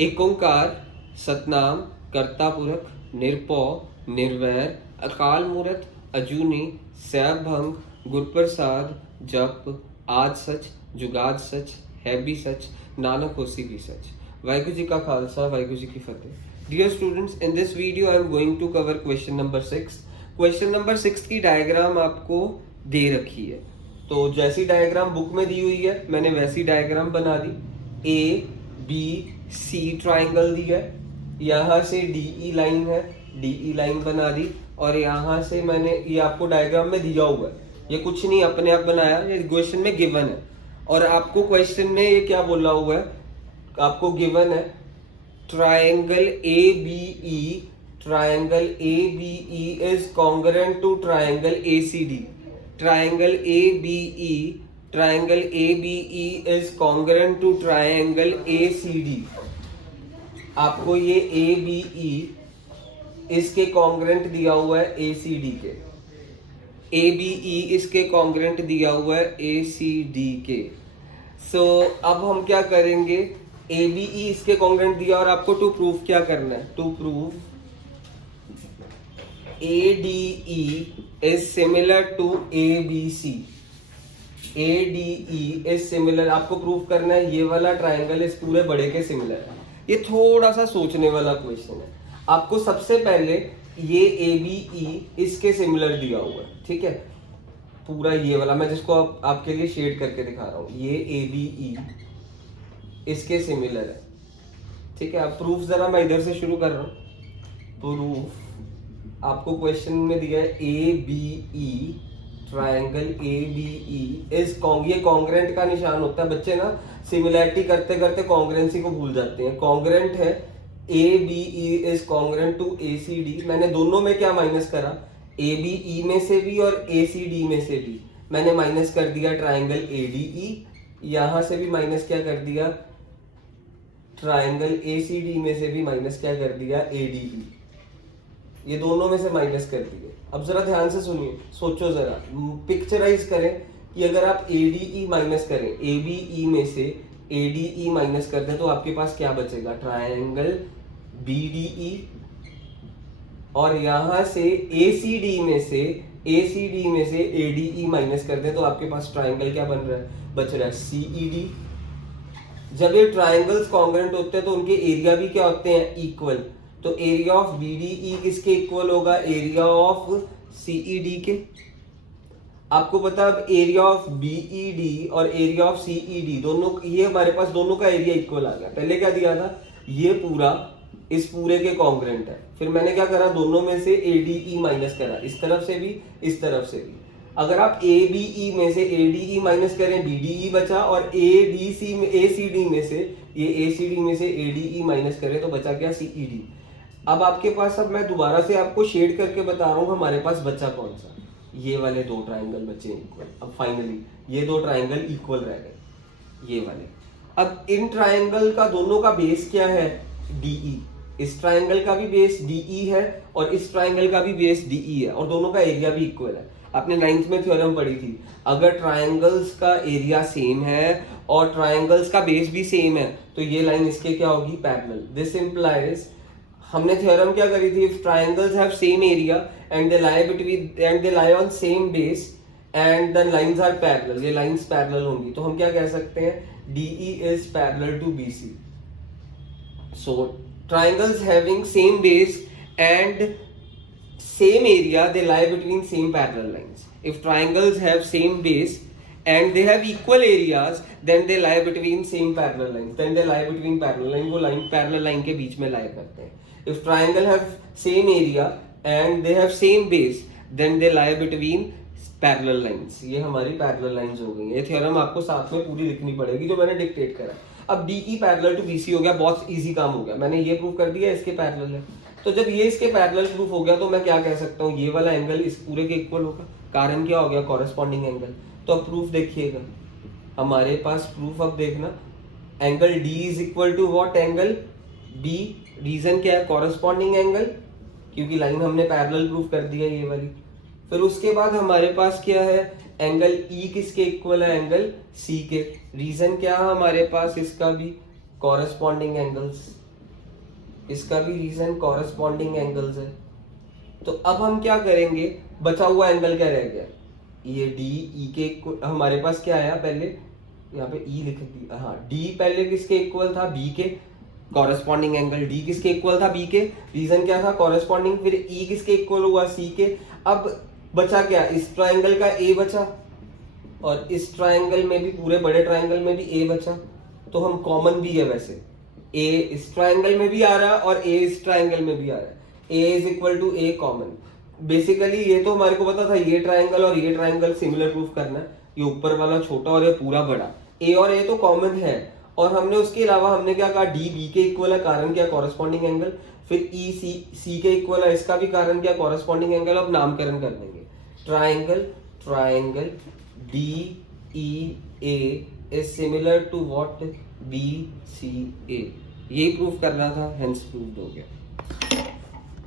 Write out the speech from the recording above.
एक ओंकार सतनाम करता पुरख निरपौ निर्वैर अकाल मूरत अजूनी सैभंग गुरप्रसाद जप आद सच जुगाद सच है भी सच नानक होसी भी सच। वाहिगुरु जी का खालसा वाहिगुरु जी की फतेह। Dear students, in this video I am going to cover question number 6। Question number 6 की डायग्राम आपको दे रखी है, तो जैसी डायग्राम बुक में दी हुई है मैंने वैसी डायग्राम बना दी। ए बी सी ट्राइंगल दिया है, यहाँ से डीई लाइन है, डीई लाइन बना दी, और यहाँ से मैंने ये आपको डायग्राम में दिया हुआ है, ये कुछ नहीं अपने आप बनाया, ये क्वेश्चन में गिवन है। और आपको क्वेश्चन में ये क्या बोला हुआ है, आपको गिवन है triangle A B E, triangle A B E is congruent to triangle A C D. Triangle A B E, triangle A B E is congruent to triangle A C D. आपको ये ए B ई इसके congruent दिया हुआ है ए C D के, ए B ई इसके congruent दिया हुआ है ए सी डी के। सो अब हम क्या करेंगे, ए बी ई इसके कॉन्ग्रुएंट दिया और आपको टू प्रूव क्या करना है, to prove A D E is similar to A B C. A D E is similar, आपको प्रूव करना है ये वाला ट्राइंगल इस पूरे बड़े के सिमिलर है। ये थोड़ा सा सोचने वाला क्वेश्चन है। आपको सबसे पहले ये ए बी ई इसके सिमिलर दिया हुआ है, ठीक है, पूरा ये वाला मैं जिसको आपके लिए शेड करके दिखा रहा हूँ, ये ए बी ई इसके सिमिलर है, ठीक है। अब प्रूफ जरा मैं इधर से शुरू कर रहा हूँ। प्रूफ आपको क्वेश्चन में दिया है A B E, triangle A B E is ये कॉन्ग्रुएंट का निशान होता है। बच्चे ना सिमिलैरिटी करते करते कॉन्ग्रुएंसी को भूल जाते हैं। कॉन्ग्रुएंट है A B E is congruent to A C D. मैंने दोनों में क्या माइनस करा, ए बी ई में से भी और ए सी डी में से भी मैंने माइनस कर दिया ट्राइंगल ए डी ई। यहां से भी माइनस क्या कर दिया, ट्राइंगल ए सी डी में से भी माइनस क्या कर दिया, ए डी ई। ये दोनों में से माइनस कर दिए। अब जरा ध्यान से सुनिए, सोचो जरा, पिक्चराइज करें कि अगर आप ए डी ई माइनस करें, ए बी ई में से ए डी ई माइनस कर दें तो आपके पास क्या बचेगा, ट्राइंगल बी डी ई। और यहां से ए सी डी में से ए डी ई माइनस कर दें तो आपके पास ट्राइंगल क्या बन रहा है, बच रहा है सी ई डी। जब ये ट्राइंगल्स कॉन्ग्रुएंट होते हैं तो उनके एरिया भी क्या होते हैं, इक्वल। तो area of B D E किसके इक्वल होगा, एरिया ऑफ सीई डी के। आपको पता है एरिया ऑफ बीई डी और एरिया ऑफ सीई डी दोनों, ये हमारे पास दोनों का एरिया इक्वल आ गया। पहले क्या दिया था, ये पूरा इस पूरे के कॉन्ग्रुएंट है। फिर मैंने क्या करा, दोनों में से ए डी ई माइनस करा, इस तरफ से भी इस तरफ से भी। अगर आप ए बी ई में से ए डी ई माइनस करें, बी डी ई बचा, और ए डी सी में ए सी डी में से ये ए सी डी में से ए डी ई माइनस करें तो बचा क्या, सीई डी। अब आपके पास, अब मैं दोबारा से आपको शेड करके बता रहा हूँ हमारे पास बचा कौन सा, ये वाले दो ट्राइंगल बचे इक्वल। अब फाइनली ये दो ट्राइंगल इक्वल रह गए, ये वाले। अब इन ट्राइंगल का दोनों का बेस क्या है, डीई। इस ट्राइंगल का भी बेस डीई है और इस ट्राइंगल का भी बेस डीई है, और दोनों का एरिया भी इक्वल है। आपने 9th में थ्योरम पढ़ी थी, अगर ट्राइंगल्स का एरिया सेम है और ट्राइंगल्स का बेस भी सेम है तो ये लाइन इसके क्या होगी, पैरेलल। दिस इंप्लाइज, हमने थ्योरम क्या करी थी, if triangles have same area and they lie on same base and the lines are parallel, ये लाइंस पैरेलल होंगी, तो हम क्या कह सकते हैं, DE is parallel to BC. So triangles having same base and same area, they lie between same parallel lines. If triangles have same base and they have equal areas, then they lie between same parallel lines. Then they lie between parallel line, वो line parallel line के बीच में lie करते हैं. If triangle have same area and they have same base, then they lie between parallel lines. ये हमारी parallel lines हो गई. ये theorem आपको साथ में पूरी लिखनी पड़ेगी जो मैंने dictate करा. अब DE पैरेलल टू BC हो गया, बहुत इजी काम हो गया, मैंने ये प्रूव कर दिया इसके पैरेलल है। तो जब ये इसके पैरेलल प्रूफ हो गया तो मैं क्या कह सकता हूँ, ये वाला एंगल इस पूरे के इक्वल होगा। कारण क्या हो गया, कॉरेस्पॉन्डिंग एंगल। तो अब प्रूफ देखिएगा, हमारे पास प्रूफ अब देखना, angle D is equal to what, angle B। Reason क्या है, कॉरेस्पॉन्डिंग एंगल, क्योंकि लाइन हमने पैरेलल प्रूफ कर दिया ये वाली। फिर उसके बाद हमारे पास क्या है, एंगल E किसके इक्वल है, एंगल C के। रीजन क्या है हमारे पास इसका भी, कॉरेस्पॉन्डिंग एंगल्स। इसका भी रीजन कॉरेस्पॉन्डिंग एंगल्स है। तो अब हम क्या करेंगे, बचा हुआ एंगल क्या रह गया, ये डी ई के हमारे पास क्या आया, पहले यहाँ पे ई लिख दिया, हाँ डी पहले किसके इक्वल था, बी के, कॉरेस्पॉन्डिंग एंगल डी किसके इक्वल था, बी के, रीजन क्या था कॉरेस्पॉन्डिंग, फिर ई किसके इक्वल हुआ, सी के। अब बचा क्या, इस ट्राइंगल का ए बचा और इस ट्राइंगल में भी, पूरे बड़े ट्राइंगल में भी ए बचा, तो हम कॉमन भी है वैसे, ए इस ट्राइंगल में भी आ रहा है और ए इस ट्राइंगल में भी आ रहा है, A is equal to A common. Basically ये तो हमारे को पता था, ये ट्राइंगल और ये ट्राइंगल सिमिलर प्रूफ करना है, ये ऊपर वाला छोटा और ये पूरा बड़ा, ए और ए तो कॉमन है। और हमने उसके अलावा हमने क्या कहा, डी बी के इक्वल है, कारण क्या कॉरेस्पॉन्डिंग एंगल, फिर ई सी के इक्वल है, इसका भी कारण क्या कॉरेस्पॉन्डिंग एंगल। अब नामकरण कर देंगे, triangle triangle D E A is similar to what, B C A, यही प्रूफ करना था, हेंस प्रूव्ड हो गया।